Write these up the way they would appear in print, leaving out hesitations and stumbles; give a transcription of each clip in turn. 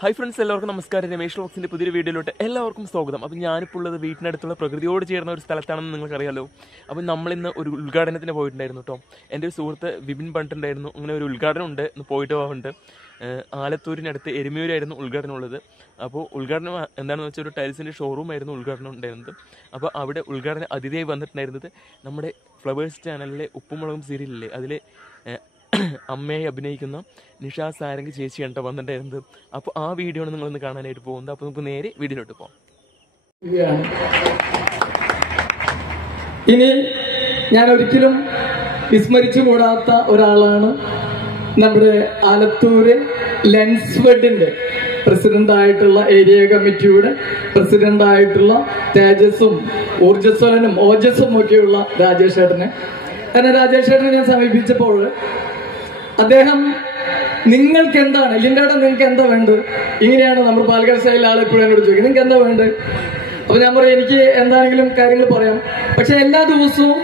Hi friends, എല്ലാവർക്കും നമസ്കാരം. രമേഷ് വ്ലോഗ്സിൻ്റെ പുതിയൊരു വീഡിയോയിലോട്ട് എല്ലാവർക്കും സ്വാഗതം. അപ്പോൾ ഞാനിപ്പോൾ ഉള്ളത് വീട്ടിനടുത്തുള്ള പ്രകൃതിയോട് ചേർന്ന ഒരു സ്ഥലത്താണെന്ന് നിങ്ങൾക്കറിയാലോ. അപ്പോൾ നമ്മളിന്ന് ഒരു ഉദ്ഘാടനത്തിന് പോയിട്ടുണ്ടായിരുന്നു കേട്ടോ. എൻ്റെ ഒരു സുഹൃത്ത് വിപിൻ പറഞ്ഞിട്ടുണ്ടായിരുന്നു അങ്ങനെ ഒരു ഉദ്ഘാടനം ഉണ്ട്, ഇന്ന് പോയിട്ട് പോകാറുണ്ട്. ആലത്തൂരിനടുത്ത് എരുമയൂരായിരുന്നു ഉദ്ഘാടനം ഉള്ളത്. അപ്പോൾ ഉദ്ഘാടനം എന്താണെന്ന് വെച്ചാൽ ഒരു ടൈൽസിൻ്റെ ഷോറൂമായിരുന്നു ഉദ്ഘാടനം ഉണ്ടായിരുന്നത്. അപ്പോൾ അവിടെ ഉദ്ഘാടന അതിഥിയായി വന്നിട്ടുണ്ടായിരുന്നത് നമ്മുടെ ഫ്ലവേഴ്സ് ചാനലിലെ ഉപ്പുമുളകും സീരിയലില്ലേ അതിലെ അമ്മയെ അഭിനയിക്കുന്ന നിഷ സാരംഗ് ചേച്ചിയാണ് കേട്ടോ വന്നിട്ടുണ്ടായിരുന്നത്. അപ്പോൾ ആ വീഡിയോ ആണ് നിങ്ങളൊന്ന് കാണാനായിട്ട് പോകുന്നത്. അപ്പോൾ നമുക്ക് നേരെ വീഡിയോയിലോട്ട് പോകാം. ഇനി ഞാൻ ഒരിക്കലും വിസ്മരിച്ചു കൂടാത്ത ഒരാളാണ് നമ്മുടെ ആലത്തൂര് ലെൻസ്വെഡിന്റെ പ്രസിഡന്റായിട്ടുള്ള ഏരിയ കമ്മിറ്റിയുടെ പ്രസിഡന്റായിട്ടുള്ള തേജസ്സും ഊർജ്ജസ്വലനും ഓജസ്സും ഒക്കെയുള്ള രാജേഷ് ഏട്ടനെ. കാരണം രാജേഷ് ഏട്ടനെ ഞാൻ സമീപിച്ചപ്പോൾ അദ്ദേഹം നിങ്ങൾക്ക് എന്താണ് ലിൻഡേട്ടൻ, നിങ്ങൾക്ക് എന്താ വേണ്ടത്, ഇങ്ങനെയാണ് നമ്മൾ പാലക്കാട് സ്റ്റൈലിൽ ആളെപ്പോഴും എന്നോട് ചോദിക്കും, നിങ്ങൾക്ക് എന്താ വേണ്ടത്. അപ്പൊ ഞാൻ പറയും എനിക്ക് എന്താണെങ്കിലും കാര്യങ്ങൾ പറയാം. പക്ഷെ എല്ലാ ദിവസവും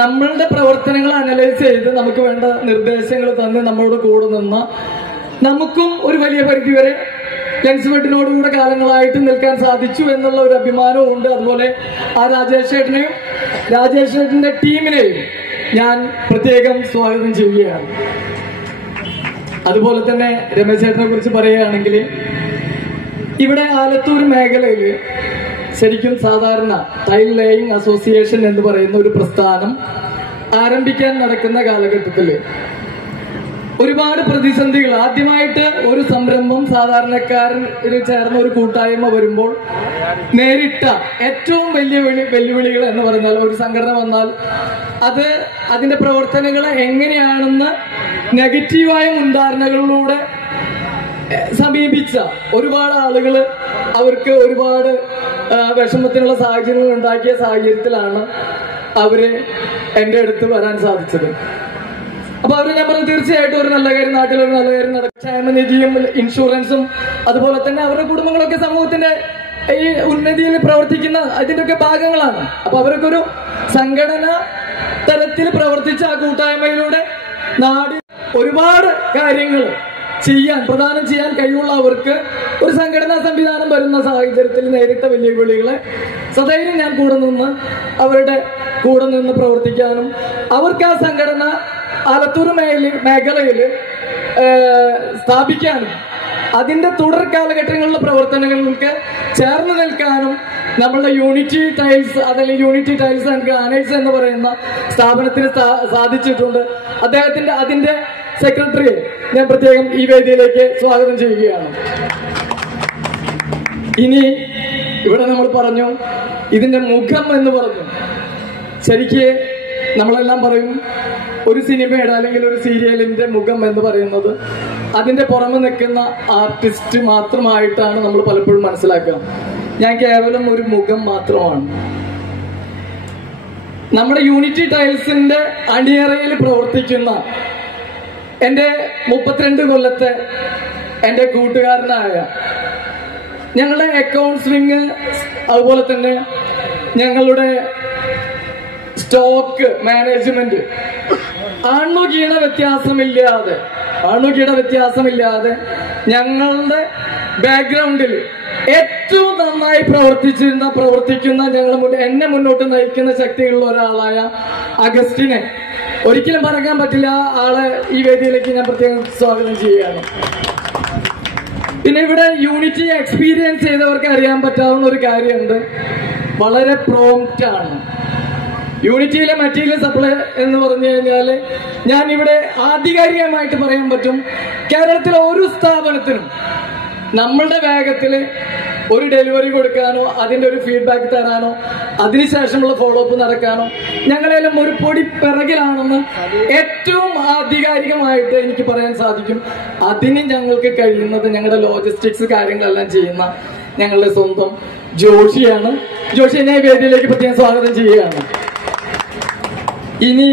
നമ്മളുടെ പ്രവർത്തനങ്ങൾ അനലൈസ് ചെയ്ത് നമുക്ക് വേണ്ട നിർദ്ദേശങ്ങൾ തന്ന് നമ്മളോട് കൂടെ നിന്ന നമുക്കും ഒരു വലിയ പരിധിവരെ ലെൻസ്വെഡിനോടുകൂടെ കാലങ്ങളായിട്ട് നിൽക്കാൻ സാധിച്ചു എന്നുള്ള ഒരു അഭിമാനവും ഉണ്ട്. അതുപോലെ ആ രാജേഷ് ഏട്ടനെയും രാജേഷ് ഏട്ടന്റെ ടീമിനെയും ഞാൻ പ്രത്യേകം സ്വാഗതം ചെയ്യുകയാണ്. അതുപോലെ തന്നെ രമേശ് ചേട്ടനെ കുറിച്ച് പറയുകയാണെങ്കിൽ ഇവിടെ ആലത്തൂർ മേഖലയിൽ ശരിക്കും സാധാരണ ടൈൽ ലേയിങ് അസോസിയേഷൻ എന്ന് പറയുന്ന ഒരു പ്രസ്ഥാനം ആരംഭിക്കാൻ നടക്കുന്ന കാലഘട്ടത്തിൽ ഒരുപാട് പ്രതിസന്ധികൾ, ആദ്യമായിട്ട് ഒരു സംരംഭം സാധാരണക്കാരിൽ ചേർന്ന ഒരു കൂട്ടായ്മ വരുമ്പോൾ നേരിട്ട ഏറ്റവും വലിയ വെല്ലുവിളികൾ എന്ന് പറഞ്ഞാൽ, ഒരു സംഘടന വന്നാൽ അത് അതിന്റെ പ്രവർത്തനങ്ങൾ എങ്ങനെയാണെന്ന് നെഗറ്റീവായ മുൻധാരണകളിലൂടെ സമീപിച്ച ഒരുപാട് ആളുകൾ അവർക്ക് ഒരുപാട് വിഷമത്തിനുള്ള സാഹചര്യങ്ങൾ ഉണ്ടാക്കിയ സാഹചര്യത്തിലാണ് അവര് എന്റെ അടുത്ത് വരാൻ സാധിച്ചത്. അപ്പൊ അവര് ഞാൻ പറഞ്ഞു തീർച്ചയായിട്ടും ഒരു നല്ല കാര്യം, നാട്ടിലൊരു നല്ല കാര്യം നടക്കും, ക്ഷേമനിധിയും ഇൻഷുറൻസും അതുപോലെ തന്നെ അവരുടെ കുടുംബങ്ങളൊക്കെ സമൂഹത്തിന്റെ ഈ ഉന്നതിയിൽ പ്രവർത്തിക്കുന്ന അതിന്റെയൊക്കെ ഭാഗങ്ങളാണ്. അപ്പൊ അവരൊക്കെ ഒരു സംഘടന തലത്തിൽ പ്രവർത്തിച്ച ആ കൂട്ടായ്മയിലൂടെ നാടിൽ ഒരുപാട് കാര്യങ്ങൾ പ്രദാനം ചെയ്യാൻ കഴിവുള്ള അവർക്ക് ഒരു സംഘടനാ സംവിധാനം വരുന്ന സാഹചര്യത്തിൽ നേരിട്ട വെല്ലുവിളികളെ സദൈര്യം ഞാൻ അവരുടെ കൂടെ നിന്ന് പ്രവർത്തിക്കാനും അവർക്ക് ആ സംഘടന ആലത്തൂർ മേഖലയിൽ സ്ഥാപിക്കാനും അതിന്റെ തുടർ കാലഘട്ടങ്ങളിലെ പ്രവർത്തനങ്ങൾക്ക് ചേർന്ന് നിൽക്കാനും നമ്മളുടെ യൂണിറ്റി ടൈൽസ് അല്ലെങ്കിൽ യൂണിറ്റി ടൈൽസ് ആൻഡ് ഗ്രാനൈറ്റ്സ് എന്ന് പറയുന്ന സ്ഥാപനത്തിന് സാധിച്ചിട്ടുണ്ട്. അതിന്റെ സെക്രട്ടറിയെ ഞാൻ പ്രത്യേകം ഈ വേദിയിലേക്ക് സ്വാഗതം ചെയ്യുകയാണ്. ഇനി ഇവിടെ നമ്മൾ പറഞ്ഞു ഇതിന്റെ മുഖം എന്ന് പറഞ്ഞു. ശരിക്ക് നമ്മളെല്ലാം പറയും ഒരു സിനിമയുടെ അല്ലെങ്കിൽ ഒരു സീരിയലിന്റെ മുഖം എന്ന് പറയുന്നത് അതിന്റെ പുറമെ നിൽക്കുന്ന ആർട്ടിസ്റ്റ് മാത്രമായിട്ടാണ് നമ്മൾ പലപ്പോഴും മനസ്സിലാക്കുക. ഞാൻ കേവലം ഒരു മുഖം മാത്രമാണ്. നമ്മുടെ യൂണിറ്റി ടൈൽസിന്റെ അണിയറയിൽ പ്രവർത്തിക്കുന്ന എന്റെ 32 കൊല്ലത്തെ എന്റെ കൂട്ടുകാരനായ ഞങ്ങളുടെ അക്കൗണ്ട്സ് വിങ്, അതുപോലെ തന്നെ ഞങ്ങളുടെ സ്റ്റോക്ക് മാനേജ്മെന്റ് ആൺമുഖീണ വ്യത്യാസമില്ലാതെ ഞങ്ങളുടെ ബാക്ക്ഗ്രൗണ്ടിൽ ഏറ്റവും നന്നായി പ്രവർത്തിക്കുന്ന എന്നെ മുന്നോട്ട് നയിക്കുന്ന ശക്തികളുള്ള ഒരാളായ അഗസ്റ്റിനെ ഒരിക്കലും മറക്കാൻ പറ്റില്ല. ആളെ ഈ വേദിയിലേക്ക് ഞാൻ പ്രത്യേകം സ്വാഗതം ചെയ്യുകയാണ്. പിന്നെ ഇവിടെ യൂണിറ്റി എക്സ്പീരിയൻസ് ചെയ്തവർക്ക് അറിയാൻ പറ്റാവുന്ന ഒരു കാര്യമുണ്ട്, വളരെ പ്രോംപ്റ്റ് ആണ്. യൂണിറ്റിയിലെ മെറ്റീരിയൽ സപ്ലൈ എന്ന് പറഞ്ഞു കഴിഞ്ഞാല് ഞാൻ ഇവിടെ ആധികാരികമായിട്ട് പറയാൻ പറ്റും, കേരളത്തിലെ ഒരു സ്ഥാപനത്തിനും നമ്മളുടെ വേഗത്തില് ഒരു ഡെലിവറി കൊടുക്കാനോ അതിന്റെ ഒരു ഫീഡ്ബാക്ക് തരാനോ അതിനുശേഷമുള്ള ഫോളോ അപ്പ് നടക്കാനോ ഞങ്ങളെല്ലാം ഒരു പൊടി പിറകിലാണെന്ന് ഏറ്റവും ആധികാരികമായിട്ട് എനിക്ക് പറയാൻ സാധിക്കും. അതിന് ഞങ്ങൾക്ക് കഴിയുന്നത് ഞങ്ങളുടെ ലോജിസ്റ്റിക്സ് കാര്യങ്ങളെല്ലാം ചെയ്യുന്ന ഞങ്ങളുടെ സ്വന്തം ജോഷിയാണ്. ജോഷിയെ വേദിയിലേക്ക് പ്രത്യേകം സ്വാഗതം ചെയ്യുകയാണ്. ഇനി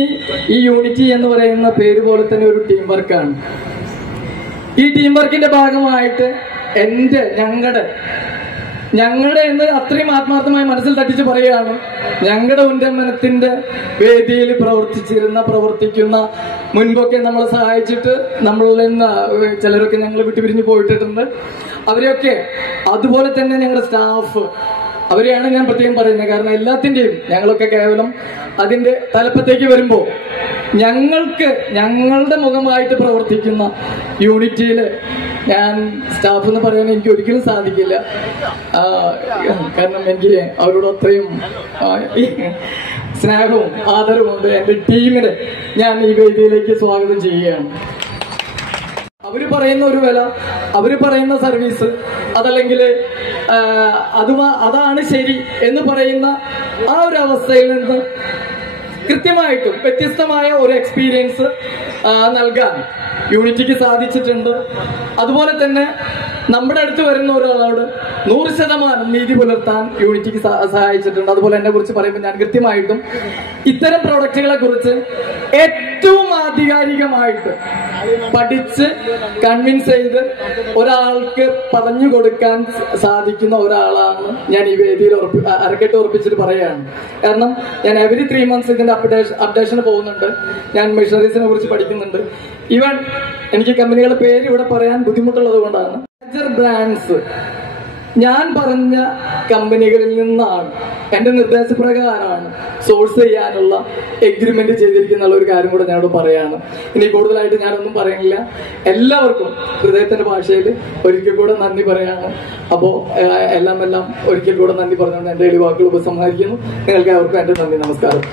ഈ യൂണിറ്റി എന്ന് പറയുന്ന പേര് പോലെ തന്നെ ഒരു ടീം വർക്കാണ്. ഈ ടീം വർക്കിന്റെ ഭാഗമായിട്ട് ഞങ്ങളുടെ ഞങ്ങളുടെ എന്ന് അത്രയും ആത്മാർത്ഥമായി മനസ്സിൽ തട്ടിച്ച് പറയുകയാണ്, ഞങ്ങളുടെ ഉന്നമനത്തിന്റെ വേദിയിൽ പ്രവർത്തിക്കുന്ന മുൻപൊക്കെ നമ്മളെ സഹായിച്ചിട്ട് നമ്മളിൽ നിന്ന് ചിലരൊക്കെ ഞങ്ങൾ വിട്ടുപിരിഞ്ഞ് പോയിട്ടുണ്ട്. അവരെയൊക്കെ അതുപോലെ തന്നെ ഞങ്ങളുടെ സ്റ്റാഫ് അവരെയാണ് ഞാൻ പ്രത്യേകം പറയുന്നത്. കാരണം എല്ലാത്തിന്റെയും ഞങ്ങളൊക്കെ കേവലം അതിന്റെ തലപ്പത്തേക്ക് വരുമ്പോൾ ഞങ്ങളുടെ മുഖമായിട്ട് പ്രവർത്തിക്കുന്ന യൂണിറ്റിയില് ഞാൻ സ്റ്റാഫ് എന്ന് പറയാൻ എനിക്ക് ഒരിക്കലും സാധിക്കില്ല. കാരണം എനിക്ക് അവരോട് അത്രയും സ്നേഹവും ആദരവും ഉണ്ട്. എന്റെ ടീമിനെ ഞാൻ ഈ വേദിയിലേക്ക് സ്വാഗതം ചെയ്യുകയാണ്. അവര് പറയുന്ന ഒരു വില, അവര് പറയുന്ന സർവീസ്, അതല്ലെങ്കിൽ അതാണ് ശരി എന്ന് പറയുന്ന ആ ഒരു അവസ്ഥയിൽ നിന്ന് കൃത്യമായിട്ടും വ്യത്യസ്തമായ ഒരു എക്സ്പീരിയൻസ് നൽകാൻ യൂണിറ്റിക്ക് സാധിച്ചിട്ടുണ്ട്. അതുപോലെ തന്നെ നമ്മുടെ അടുത്ത് വരുന്ന ഒരാളോട് 100% നീതി പുലർത്താൻ യൂണിറ്റിക്ക് സഹായിച്ചിട്ടുണ്ട്. അതുപോലെ എന്നെ കുറിച്ച് പറയുമ്പോൾ ഞാൻ കൃത്യമായിട്ടും ഇത്തരം പ്രോഡക്റ്റുകളെ കുറിച്ച് ഏറ്റവും ആധികാരികമായിട്ട് പഠിച്ച് കൺവിൻസ് ചെയ്ത് ഒരാൾക്ക് പറഞ്ഞു കൊടുക്കാൻ സാധിക്കുന്ന ഒരാളാണ് ഞാൻ ഈ വേദിയിൽ അരക്കെട്ട് ഉറപ്പിച്ചിട്ട് പറയുകയാണ്. കാരണം ഞാൻ എവരി 3 months ഇതിന്റെ അപ്ഡേഷന് പോകുന്നുണ്ട്. ഞാൻ മെഷീനറീസിനെ കുറിച്ച് പഠിക്കുന്നുണ്ട്. ഈവൻ എനിക്ക് കമ്പനികളുടെ പേര് ഇവിടെ പറയാൻ ബുദ്ധിമുട്ടുള്ളത് കൊണ്ടാണ്. മേജർ ബ്രാൻഡ്സ് ഞാൻ പറഞ്ഞ കമ്പനികളിൽ നിന്നാണ്, എന്റെ നിർദ്ദേശപ്രകാരമാണ് സോഴ്സ് ചെയ്യാനുള്ള എഗ്രിമെന്റ് ചെയ്തിരിക്കുന്ന ഒരു കാര്യം കൂടെ ഞാനോട് പറയാണ്. ഇനി കൂടുതലായിട്ട് ഞാനൊന്നും പറയുന്നില്ല. എല്ലാവർക്കും ഹൃദയത്തിന്റെ ഭാഷയിൽ ഒരിക്കൽ കൂടെ നന്ദി പറയാണ്. അപ്പോ എല്ലാം ഒരിക്കൽ കൂടെ നന്ദി പറഞ്ഞുകൊണ്ട് എന്റെ വാക്കുകൾ ഉപസംഹരിക്കുന്നു. നിങ്ങൾക്ക് അവർക്കും എന്റെ നന്ദി, നമസ്കാരം.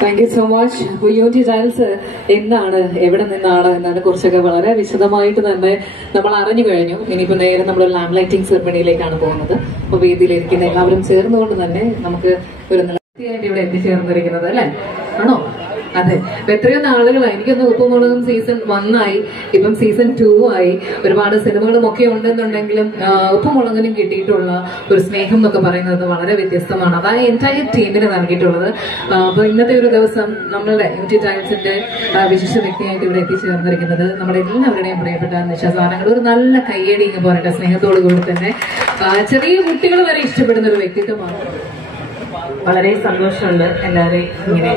Thank you so much. Unity tiles എന്താണ്, എവിടെ നിന്നാണ് എന്നതിനെ കുറിച്ചൊക്കെ വളരെ വിശദമായിട്ട് തന്നെ നമ്മൾ അറിഞ്ഞു കഴിഞ്ഞു. ഇനിയിപ്പോ നേരെ നമ്മൾ ലാമ്പ് ലൈറ്റിംഗ് സെറമണിയിലേക്കാണ് പോകുന്നത്. അപ്പൊ വേദിയിലിരിക്കുന്ന എല്ലാവരും ചേർന്നുകൊണ്ട് തന്നെ നമുക്ക് ഒരു നിലയായിട്ട് ഇവിടെ എത്തിച്ചേർന്നിരിക്കുന്നത് അല്ലേ, ആണോ? അതെ. അപ്പൊ എത്രയോ നാളുകളായി, എനിക്കൊന്ന് ഉപ്പുമുളകും സീസൺ 1 ആയി, ഇപ്പം സീസൺ 2 ആയി. ഒരുപാട് സിനിമകളും ഒക്കെ ഉണ്ടെന്നുണ്ടെങ്കിലും ഉപ്പുമുളകിനും കിട്ടിയിട്ടുള്ള ഒരു സ്നേഹം എന്നൊക്കെ പറയുന്നത് വളരെ വ്യത്യസ്തമാണ്. അതാണ് എൻറ്റയർ ടീമിന് നൽകിയിട്ടുള്ളത്. അപ്പൊ ഇന്നത്തെ ഒരു ദിവസം നമ്മളുടെ യൂണിറ്റി ടൈൽസിന്റെ വിശിഷ്ട വ്യക്തിയായിട്ട് ഇവിടെ എത്തിച്ചേർന്നിരിക്കുന്നത് നമ്മുടെ എല്ലാവരുടെയും പ്രിയപ്പെട്ട നിശാസാരങ്ങൾ. ഒരു നല്ല കയ്യടി എന്ന് പറയട്ടെ, സ്നേഹത്തോടു കൂടി തന്നെ ചെറിയ കുട്ടികൾ വരെ ഇഷ്ടപ്പെടുന്ന ഒരു വ്യക്തിത്വമാണ്. വളരെ സന്തോഷമുണ്ട്. എല്ലാവരെയും ഇങ്ങനെ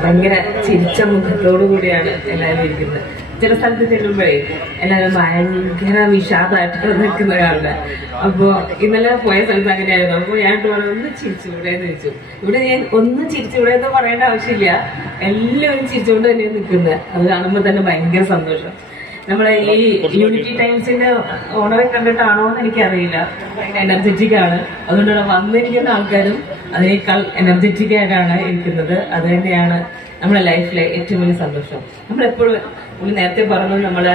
ഭയങ്കര ചിരിച്ച മുഖത്തോടു കൂടിയാണ് എല്ലാവരും ഇരിക്കുന്നത്. ചില സ്ഥലത്ത് ചെല്ലുമ്പോഴേ എല്ലാവരും ഭയങ്കര വിഷാദമായിട്ട് നിൽക്കുന്ന കാണുന്നത്. അപ്പോ ഇന്നലെ പോയ സ്ഥലത്ത് അങ്ങനെയായിരുന്നു. അപ്പൊ ഞാൻ ഒന്ന് ചിരിച്ചുകൂടെ എന്ന് ചോദിച്ചു. ഇവിടെ ഞാൻ ഒന്ന് ചിരിച്ചുകൂടെ എന്ന് പറയേണ്ട ആവശ്യമില്ല, എല്ലാവരും ചിരിച്ചുകൊണ്ട് തന്നെയാണ് നിൽക്കുന്നത്. അത് കാണുമ്പോൾ തന്നെ ഭയങ്കര സന്തോഷം. നമ്മളെ ഈ യൂണിറ്റി ടൈംസിന്റെ ഓണറെ കണ്ടിട്ടാണോ എന്ന് എനിക്കറിയില്ല, എനർജറ്റിക് ആണ്. അതുകൊണ്ടാണ് വന്നിരിക്കുന്ന ആൾക്കാരും അതിനേക്കാൾ എനർജറ്റിക് ആയിട്ടാണ് ഇരിക്കുന്നത്. അത് തന്നെയാണ് നമ്മുടെ ലൈഫിലെ ഏറ്റവും വലിയ സന്തോഷം. നമ്മളെപ്പോഴും നേരത്തെ പറഞ്ഞു, നമ്മള്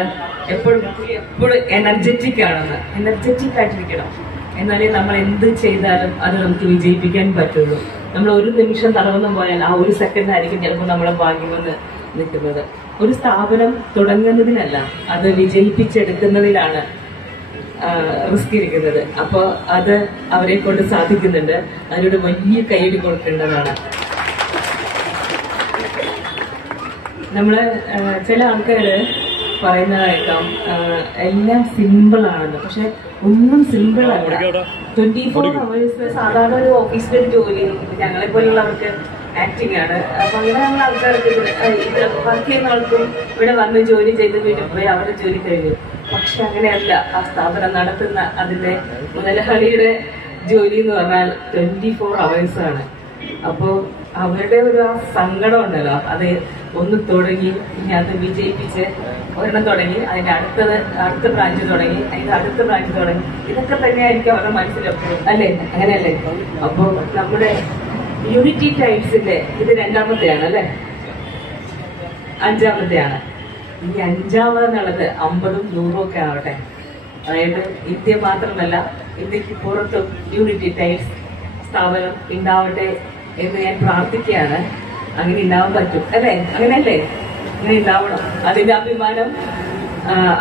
എപ്പോഴും എനർജറ്റിക് ആണെന്ന്. എനർജറ്റിക് ആയിട്ടിരിക്കണം, എന്നാലേ നമ്മൾ എന്ത് ചെയ്താലും അത് നമുക്ക് വിജയിപ്പിക്കാൻ പറ്റുള്ളൂ. നമ്മൾ ഒരു നിമിഷം തളർന്നു പോയാൽ ആ ഒരു സെക്കൻഡ് ആയിരിക്കും ചിലപ്പോൾ നമ്മളെ ഭാഗ്യമെന്ന് നിൽക്കുന്നത്. ഒരു സ്ഥാപനം തുടങ്ങുന്നതിനല്ല, അത് വിജയിപ്പിച്ചെടുക്കുന്നതിലാണ് റിസ്ക് ഇരിക്കുന്നത്. അപ്പോൾ അത് അവരെ കൊണ്ട് സാധിക്കുന്നുണ്ട്. അതിനോട് വലിയ കൈയ്യടി കൊടുക്കേണ്ടതാണ്. നമ്മള് ചില ആൾക്കാര് പറയുന്നതായിട്ടാം എല്ലാം സിമ്പിൾ ആണെന്ന്. പക്ഷെ ഒന്നും സിമ്പിൾ അല്ല. 24 hours സാധാരണ ഒരു ഓഫീസിലെ ഒരു ജോലി ഞങ്ങളെ പോലുള്ളവർക്ക് ആക്ടിങ് ആണ്. അപ്പൊ അങ്ങനെയുള്ള ആൾക്കാർക്ക് ഇത് വർക്ക് ചെയ്യുന്ന ആൾക്കും ഇവിടെ വന്ന് ജോലി ചെയ്ത് വീട്ടിൽ പോയി അവരുടെ ജോലി കഴിഞ്ഞു. പക്ഷെ അങ്ങനെയല്ല, ആ സ്ഥാപനം നടത്തുന്ന അതിന്റെ മുതലാളിയുടെ ജോലി എന്ന് പറഞ്ഞാൽ 24 hours ആണ്. അപ്പോ അവരുടെ ഒരു ആ സങ്കടം ഉണ്ടല്ലോ, അത് ഒന്ന് തുടങ്ങി ഇനി അത് വിജയിപ്പിച്ച് ഒരെണ്ണം തുടങ്ങി, അതിന്റെ അടുത്ത ബ്രാഞ്ച് തുടങ്ങി, അതിന്റെ അടുത്ത ബ്രാഞ്ച് തുടങ്ങി. ഇതൊക്കെ തന്നെയായിരിക്കും അവരുടെ മനസ്സിലെപ്പോഴും, അല്ലേ? അങ്ങനെയല്ലേ? അപ്പോ നമ്മുടെ യൂണിറ്റി ടൈൽസിന്റെ ഇത് 2ാമത്തെയാണ് അല്ലെ, 5ാമത്തെയാണ്. ഈ 5ാമതെന്നുള്ളത് 50ഉം 100ഉം ഒക്കെ ആവട്ടെ. അതായത് ഇന്ത്യ മാത്രമല്ല, ഇന്ത്യക്ക് പുറത്തും യൂണിറ്റി ടൈൽസ് സ്ഥാപനം ഉണ്ടാവട്ടെ എന്ന് ഞാൻ പ്രാർത്ഥിക്കുകയാണ്. അങ്ങനെ ഉണ്ടാവാൻ പറ്റും അല്ലേ? അങ്ങനെയല്ലേ? അങ്ങനെ ഉണ്ടാവണം. അതിന്റെ അഭിമാനം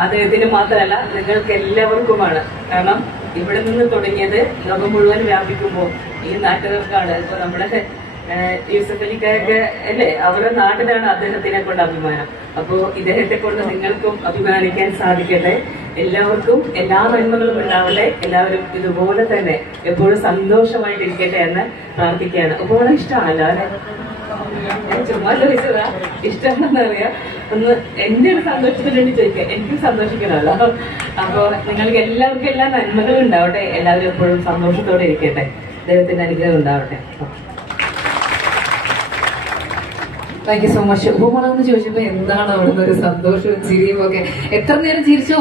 അദ്ദേഹത്തിന് മാത്രമല്ല, നിങ്ങൾക്ക് എല്ലാവർക്കുമാണ്. കാരണം ഇവിടെ നിന്ന് തുടങ്ങിയത് ലോകം മുഴുവൻ വ്യാപിക്കുമ്പോൾ ഈ നാട്ടുകാർക്കാണ്. ഇപ്പൊ നമ്മുടെ യൂസഫ് അലിക്കാരൊക്കെ അല്ലേ, അവരുടെ നാട്ടിലാണ് അദ്ദേഹത്തിനെ കൊണ്ട് അഭിമാനം. അപ്പോ ഇദ്ദേഹത്തെ കൊണ്ട് നിങ്ങൾക്കും അഭിമാനിക്കാൻ സാധിക്കട്ടെ. എല്ലാവർക്കും എല്ലാ നന്മകളും ഉണ്ടാവട്ടെ. എല്ലാവരും ഇതുപോലെ തന്നെ എപ്പോഴും സന്തോഷമായിട്ടിരിക്കട്ടെ എന്ന് പ്രാർത്ഥിക്കുകയാണ്. അപ്പോൾ വളരെ ഇഷ്ടമാണല്ലോ അല്ലെ? ഞാൻ ചുമ്മാ ചോദിച്ചതാ, ഇഷ്ടമാണെന്ന് അറിയാം. ഒന്ന് എന്റെ ഒരു സന്തോഷത്തിന് വേണ്ടി ചോദിക്കാം, എനിക്കും സന്തോഷിക്കണമല്ലോ. അപ്പൊ നിങ്ങൾക്ക് എല്ലാവർക്കും എല്ലാ നന്മകളും ഉണ്ടാവട്ടെ. എല്ലാവരും എപ്പോഴും സന്തോഷത്തോടെ ഇരിക്കട്ടെ. ദൈവത്തിന്റെ അനുഗ്രഹം ഉണ്ടാവട്ടെ. Thank you so much. ഉപമണമെന്ന് ചോദിച്ചപ്പോ എന്താണ് അവിടുന്ന് ഒരു സന്തോഷവും ചിരിയും ഒക്കെ? എത്ര നേരം ചിരിച്ചോ?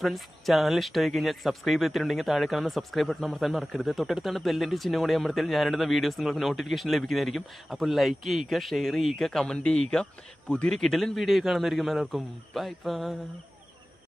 ഫ്രണ്ട്സ്, ചാനൽ ഇഷ്ടമായി കഴിഞ്ഞാൽ സബ്സ്ക്രൈബ് ചെയ്തിട്ടുണ്ടെങ്കിൽ താഴെ കാണുന്ന സബ്സ്ക്രൈബ് ബട്ടൺ അമർത്താൻ മറക്കരുത്. തൊട്ടടുത്താണ് ബെല്ലിൻ്റെ ചിഹ്നം കൂടി അമർത്തിയാൽ ഞാനിടുന്ന വീഡിയോസ് നിങ്ങൾക്ക് നോട്ടിഫിക്കേഷൻ ലഭിക്കുന്നതായിരിക്കും. അപ്പോൾ ലൈക്ക് ചെയ്യുക, ഷെയർ ചെയ്യുക, കമൻറ്റ് ചെയ്യുക. പുതിയൊരു കിടിലൻ വീഡിയോ കാണുന്നതായിരിക്കും. എല്ലാവർക്കും ബൈ ബൈ.